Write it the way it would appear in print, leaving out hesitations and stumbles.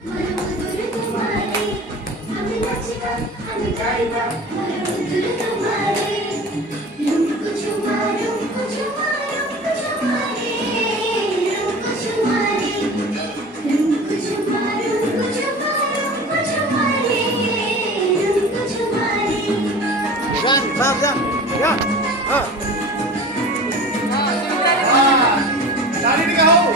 बरोबर तुम्हारे हम नाचना हम गाएगा बरोबर तुम्हारे रुमको झुमा रुमको झुमा रुमको झुमा रे रुमको झुमा रे रुमको झुमा रुमको झुमा रुमको झुमा रे रुमको झुमा रे या हां ताली दिखाओ